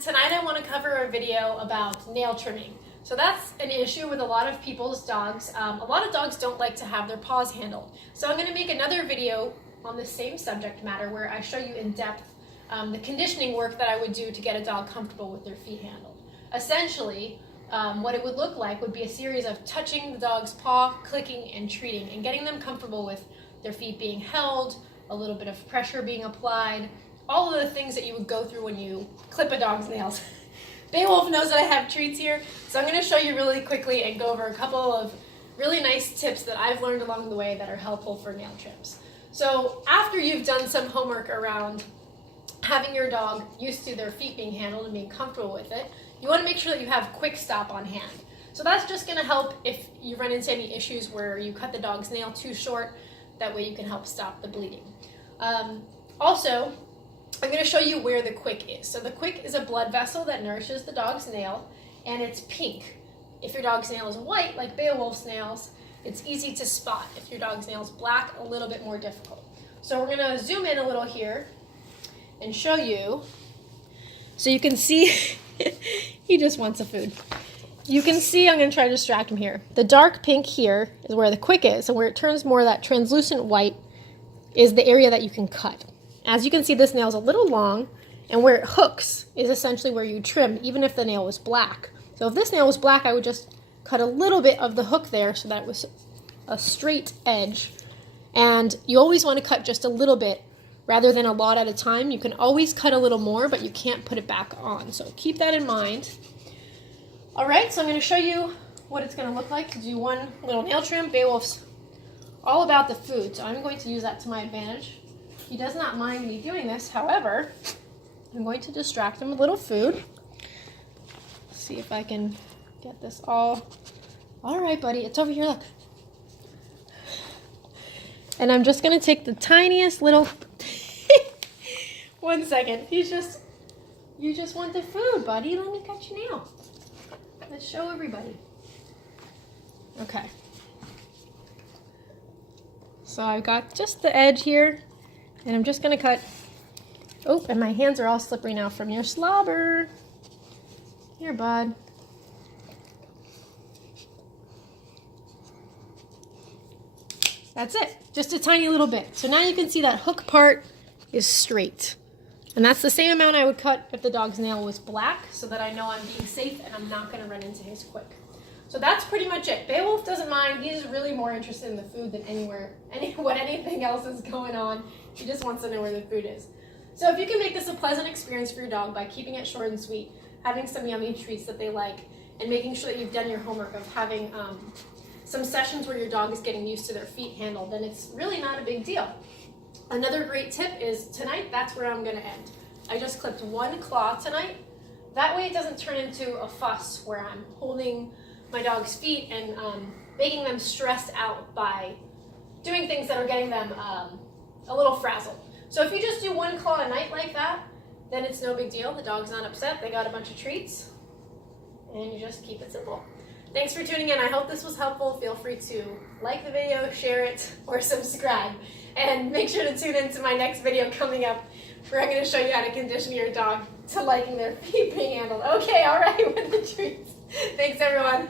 Tonight I want to cover a video about nail trimming. So that's an issue with a lot of people's dogs. A lot of dogs don't like to have their paws handled. So I'm going to make another video on the same subject matter where I show you in depth the conditioning work that I would do to get a dog comfortable with their feet handled. Essentially, what it would look like would be a series of touching the dog's paw, clicking, and treating, and getting them comfortable with their feet being held, a little bit of pressure being applied, all of the things that you would go through when you clip a dog's nails. Beowulf knows that I have treats here, so I'm going to show you really quickly and go over a couple of really nice tips that I've learned along the way that are helpful for nail trims. So after you've done some homework around having your dog used to their feet being handled and being comfortable with it, you want to make sure that you have Quick Stop on hand. So that's just going to help if you run into any issues where you cut the dog's nail too short. That way you can help stop the bleeding. Also, I'm going to show you where the quick is. So the quick is a blood vessel that nourishes the dog's nail, and it's pink. If your dog's nail is white, like Beowulf's nails, it's easy to spot. If your dog's nail is black, a little bit more difficult. So we're going to zoom in a little here and show you. So you can see, he just wants a food. You can see, I'm going to try to distract him here. The dark pink here is where the quick is, and where it turns more that translucent white is the area that you can cut. As you can see, this nail is a little long, and where it hooks is essentially where you trim, even if the nail was black. So if this nail was black, I would just cut a little bit of the hook there so that it was a straight edge. And you always want to cut just a little bit rather than a lot at a time. You can always cut a little more, but you can't put it back on. So keep that in mind. All right, so I'm going to show you what it's going to look like to do one little nail trim. Beowulf's all about the food, so I'm going to use that to my advantage. He does not mind me doing this. However, I'm going to distract him with a little food. See if I can get this all right, buddy. It's over here, look. And I'm just going to take the tiniest little... 1 second. You just want the food, buddy. Let me cut your nail. Let's show everybody. Okay. So I've got just the edge here, and I'm just going to cut. Oh, and my hands are all slippery now from your slobber. Here, bud. That's it. Just a tiny little bit. So now you can see that hook part is straight. And that's the same amount I would cut if the dog's nail was black, so that I know I'm being safe and I'm not going to run into his quick. So that's pretty much it. Beowulf doesn't mind. He's really more interested in the food than what anything else is going on. He just wants to know where the food is. So if you can make this a pleasant experience for your dog by keeping it short and sweet, having some yummy treats that they like, and making sure that you've done your homework of having some sessions where your dog is getting used to their feet handled, then it's really not a big deal. Another great tip is tonight, that's where I'm going to end. I just clipped one claw tonight. That way it doesn't turn into a fuss where I'm holding my dog's feet and making them stressed out by doing things that are getting them a little frazzled. So if you just do one claw a night like that, then it's no big deal. The dog's not upset. They got a bunch of treats. And you just keep it simple. Thanks for tuning in. I hope this was helpful. Feel free to like the video, share it, or subscribe. And make sure to tune in to my next video coming up where I'm going to show you how to condition your dog to liking their feet being handled. Okay, all right, with the treats. Thanks, everyone.